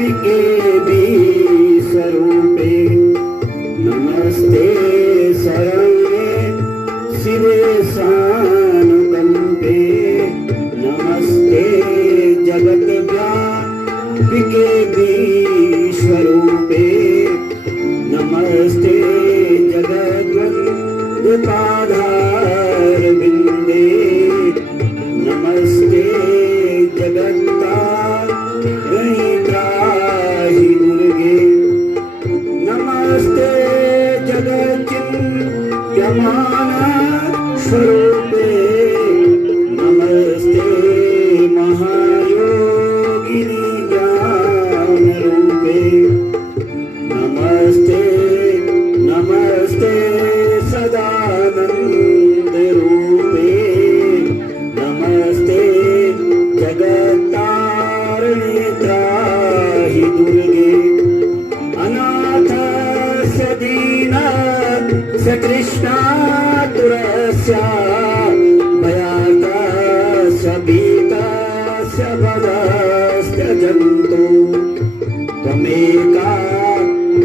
बिके भी स्वरूपे नमस्ते शरण्ये शिवे सानुकंपे नमस्ते जगद्व्यापिके विश्वरूपे नमस्ते जगद्वंदपादारविंदे नमस्ते जगत्तारिणी त्राहि दुर्गे नमस्ते जगच्चिन्त्यमान स्वरूपे नमस्ते महायोगिनी ज्ञान रूपे नमस्ते नमस्ते सदानंद रूपे नमस्ते जगत्तारिणी त्राहि दुर्गे अनाथ दीना स कृष्णातुरस्य भयाता स भीता स भवस्य जन्तु त्वमेका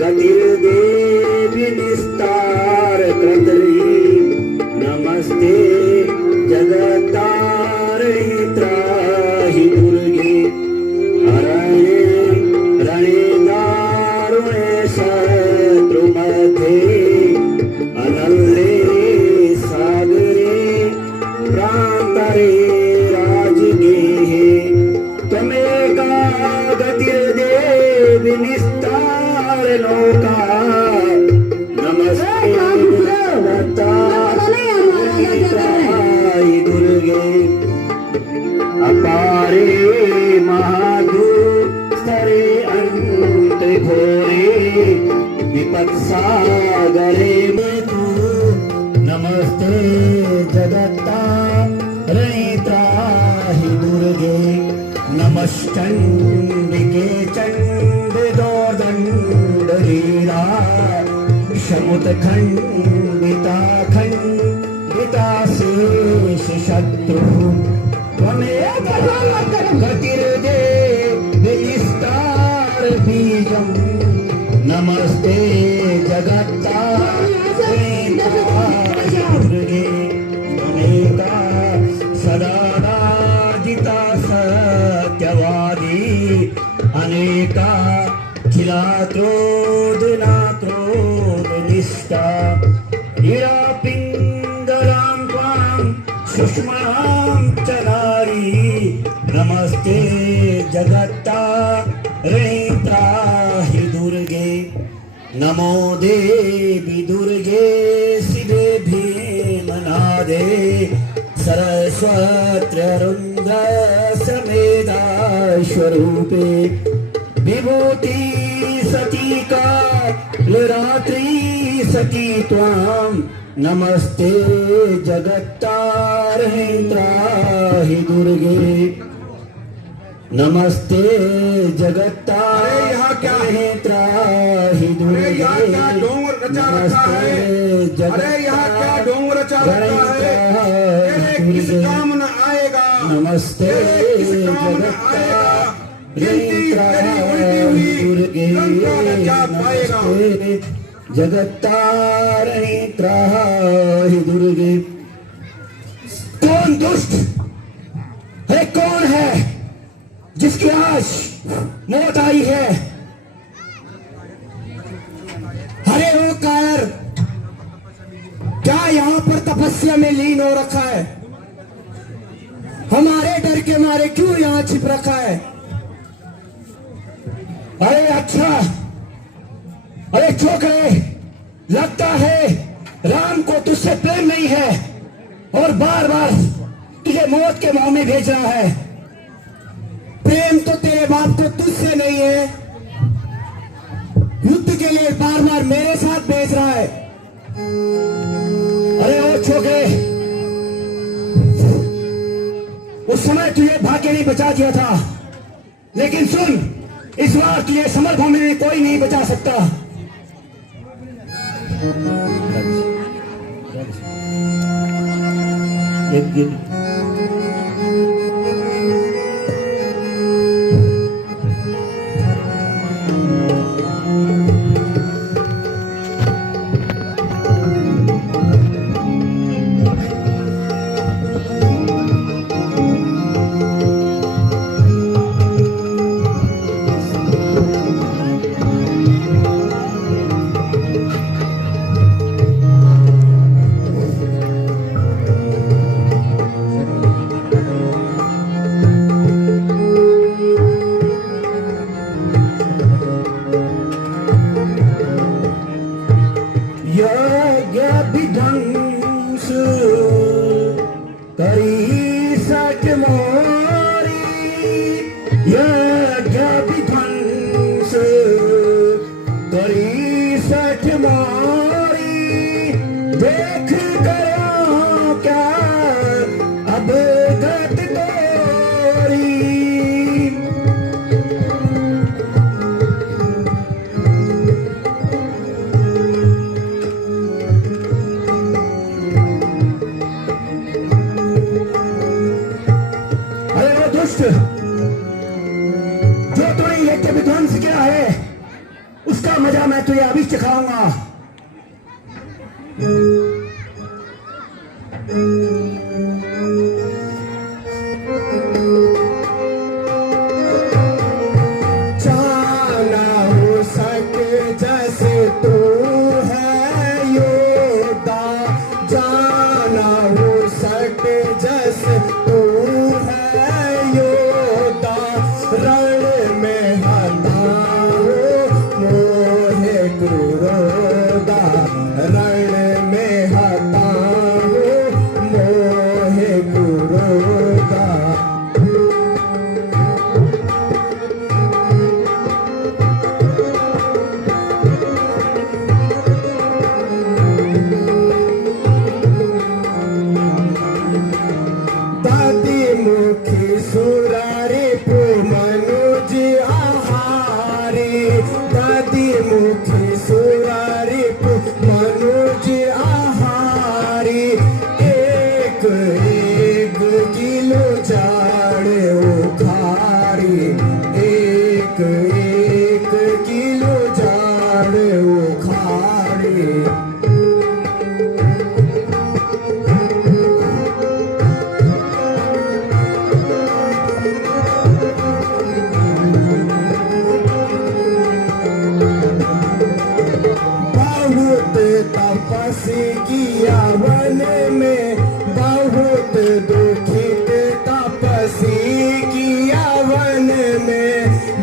गतिर्देवि निस्तारकृतरी नमस्ते जगत्तारिणी त्राहि दुर्गे अरण्ये रणे दारुणे शत्रुमध्ये अनले सागरे प्रान्तरे राजगेहे त्वमेका गतिर्देवि निस्तारलोका नमस्ते जगत्तारिणी दुर्गे अपारे महादुस्तरे अंतघोरे विपत्सागरे में तू नमस्ते जगत्तारिणी त्राहि दुर्गे नमश्चंडिके चंडिदोदंडहीरा शमुतखंडिता खंडिता शेष शत्रु त्वमेका गतिर्देवि निस्तार बीजम् नमस्ते जगत्तारिणी दुर्गे त्वमेका सदाराजिता सत्यवादी अनेका खिलात्रोदनात्रोदनिष्ठा ईरापिंगलां त्वां सुषमां च नारी नमस्ते जगत्तारिणी त्राहि दुर्गे नमो देवी दुर्गे शिवे भीमनादे सरस्वत्यरुन्द्र समेधा स्वरूपे विभूति सती कालरात्रि सती त्वां नमस्ते जगत्तारिणी त्राहि दुर्गे नमस्ते जगत्तारिणी त्राहि दुर्गे नमस्ते जगत्तारिणी नमस्ते जगत्तारिणी त्राहि दुर्गे कौन दुष्ट है कौन है जिसकी आज मौत आई है अरे ओ कायर क्या यहाँ पर तपस्या में लीन हो रखा है हमारे डर के मारे क्यों यहाँ छिप रखा है अरे अच्छा अरे छोकरे लगता है राम को तुझसे प्रेम नहीं है और बार बार तुझे मौत के मुंह में भेज रहा है प्रेम तो तेरे बाप को तुझसे नहीं है युद्ध के लिए बार बार मेरे साथ भेज रहा है अरे ओ छोकरे उस समय तुझे भाग्य नहीं बचा दिया था लेकिन सुन इस बार तुझे समरभूमि में कोई नहीं बचा सकता सट मोरी यज्ञ विध्वंस करी सट मोरी देख गया क्या अब गत तोरी। जो तूने यज्ञ विध्वंस किया है उसका मजा मैं तुझे अभी चखाऊंगा। जाना हो सके जैसे तू है योद्धा, जाना हो सके जैसे तू रण में हटाओ मोहे क्रोधा, रण में हटाओ मोहे क्रोधा। दादी मुखी सुरारी मनुज आहारी, दादी मुखी सुरारी मनुज आहारी। एक एक किलो जाड़ उखारी, एक एक किलो जाड़ उखारी। तपस्वी किया वन में बहुत दुखित, तपस्वी किया वन में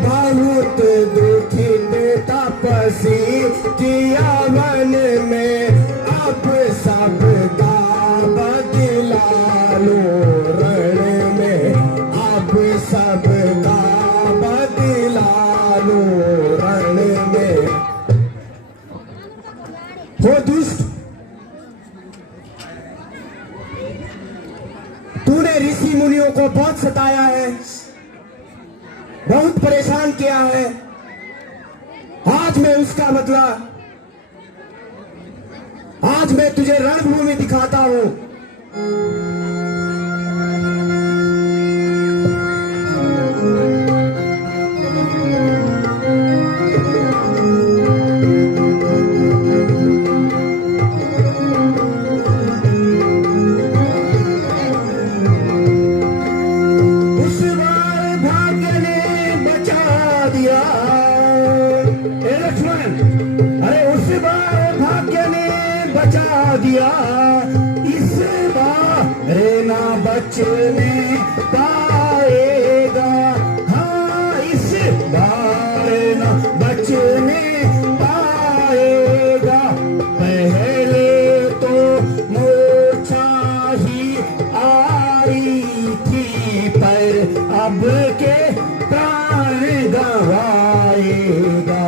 बहुत दुखित, तपस्वी किया वन में। अब सबका बदला लो रण में, अब सबका बदला लो रण में। हो दुष्ट, तूने ऋषि मुनियों को बहुत सताया है, बहुत परेशान किया है। आज मैं उसका बदला, आज मैं तुझे रणभूमि दिखाता हूं। अरे उस बार भाग्य ने बचा दिया, इस बार ना बचने पाएगा। हाँ, इस बार ना बचने पाएगा। पहले तो मूर्छा ही आई थी, पर अब के प्राण गवाएगा।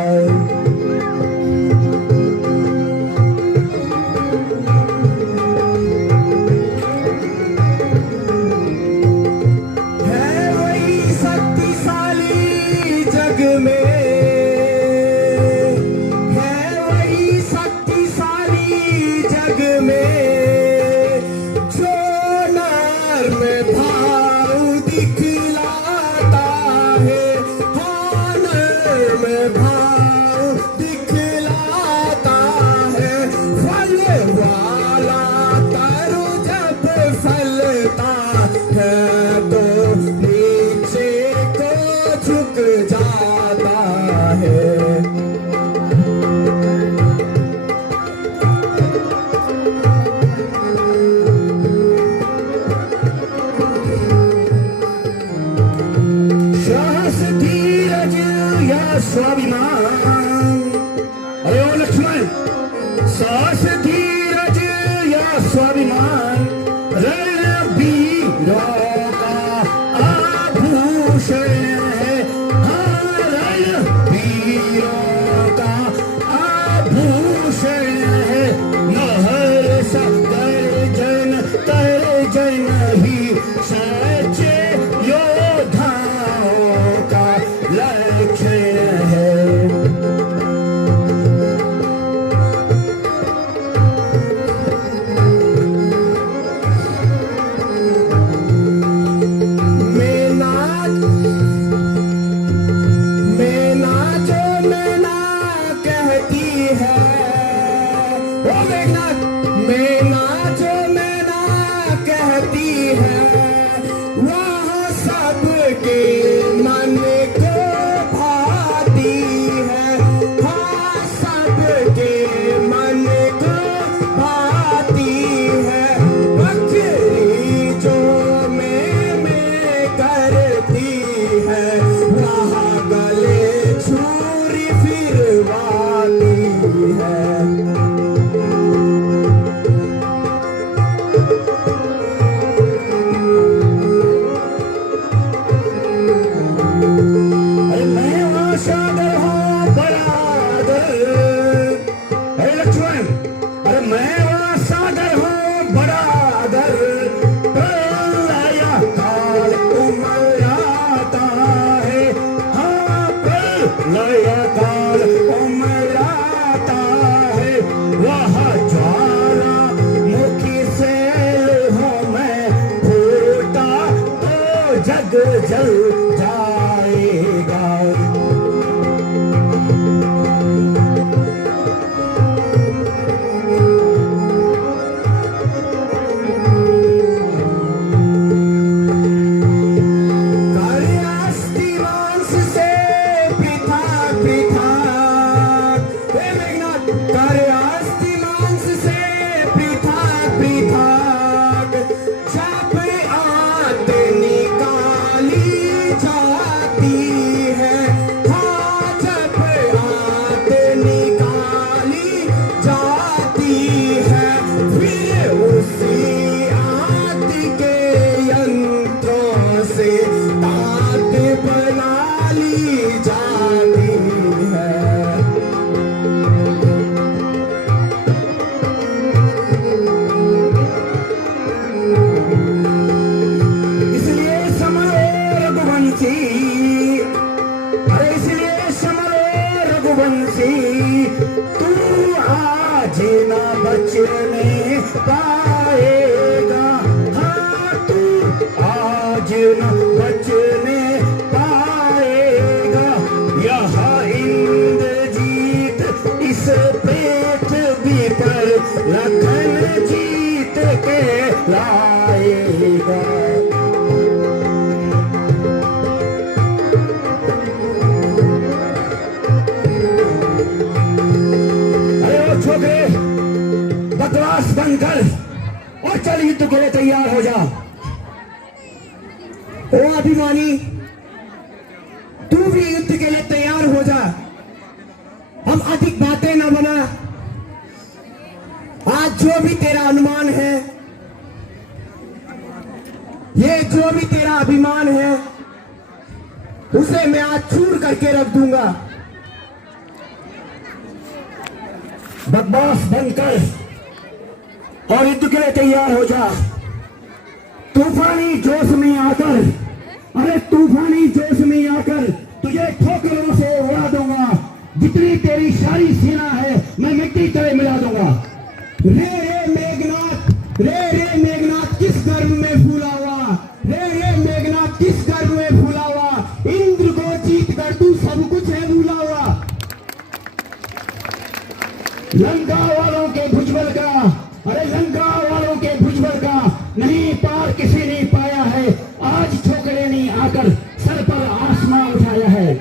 स्वाभिमान। अरे ओ लक्ष्मण, साहस धीरज या स्वाभिमान रणबीर जन ही सच्चे योद्धाओं का लक्षण है। जल जाएगा। तू आज न बचने पाएगा, हाँ तू आज न बचने पाएगा। यह इंद्रजीत इस पृथ्वी पर लखन जीत के लाएगा। बकवास बंद कर और चल युद्ध के लिए तैयार हो जा। ओ अभिमानी, तू भी युद्ध के लिए तैयार हो जा। हम अधिक बातें न बना। आज जो भी तेरा अनुमान है, ये जो भी तेरा अभिमान है, उसे मैं आज चूर करके रख दूंगा। बकवास बंद कर और युद्ध के लिए तैयार हो जा। तूफानी जोश में आकर, अरे तूफानी जोश में आकर तुझे ठोकरों से उड़ा दूंगा। जितनी तेरी सारी सेना है मैं मिट्टी तरह मिला दूंगा। रे मेघनाथ, रे मेघनाथ किस गर्व में फूला हुआ, रे मेघनाथ किस गर्व में फूला हुआ। इंद्र को जीत कर तू सब कुछ है भूला हुआ। लंका वालों के भुजबल का, अरे लंका वालों के भुजबल का नहीं पार किसी ने पाया है। आज छोकरे ने आकर सर पर आसमां उठाया है।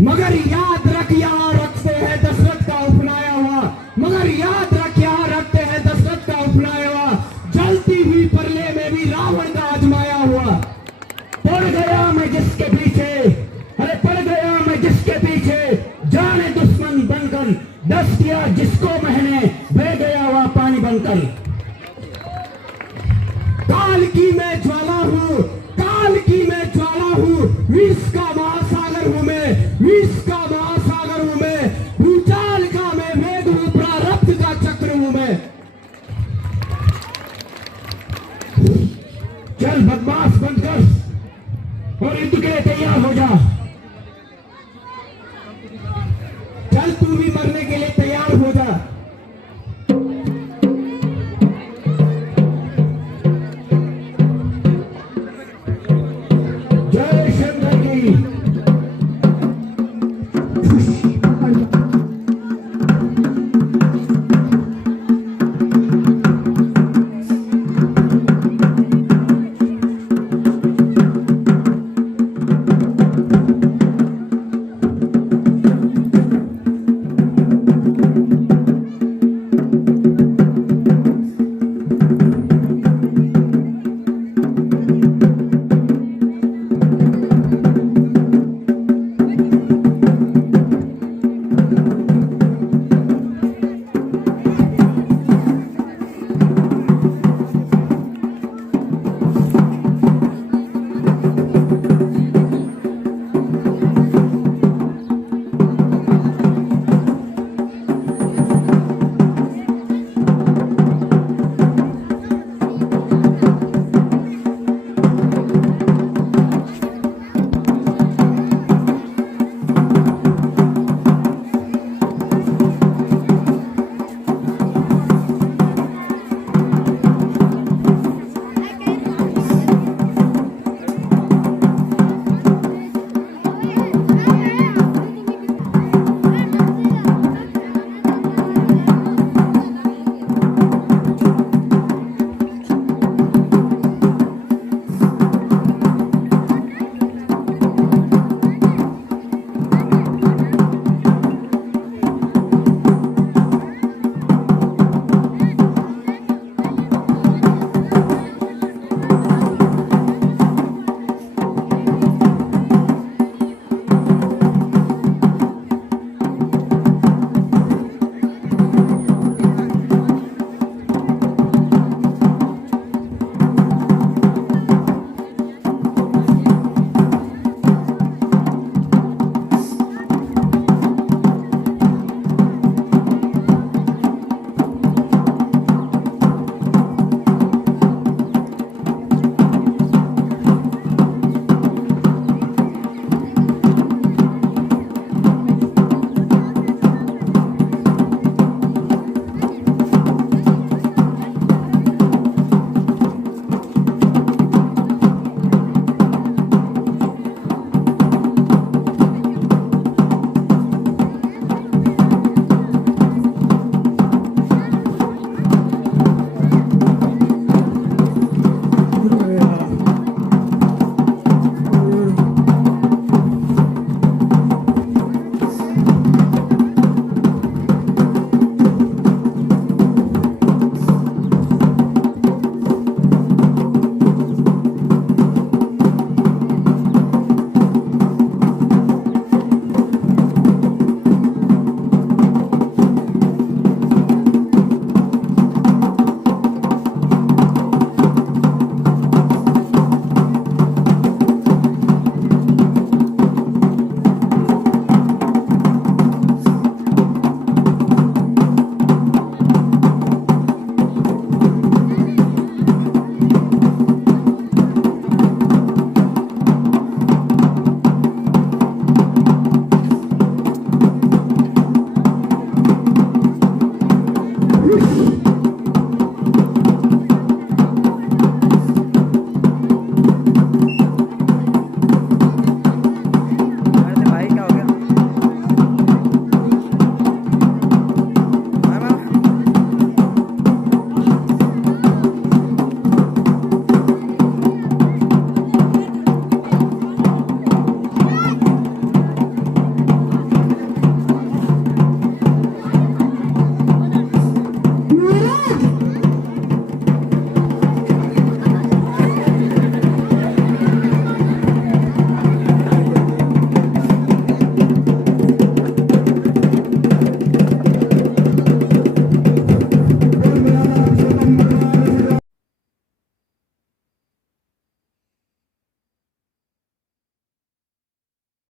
मगर याद रख यहाँ रखते हैं दशरथ का अपनाया हुआ, मगर याद रख यहाँ रखते हैं दशरथ का अपनाया हुआ। जलती हुई परले में भी रावण का आजमाया हुआ। पड़ गया मैं जिसके पीछे, अरे पड़ गया मैं जिसके पीछे, जाने दुश्मन बनकर डस दिया जिसको मैंने, बह गया हुआ पानी बनकर। काल की मैं ज्वाला हूँ, काल की मैं ज्वाला हूँ, विष का महासागर हूँ मैं, विष का महासागर हूँ मैं। भूचाल का मैं वेग हूँ, प्रारब्ध का चक्र हूँ मैं। लिए तैयार हो जा।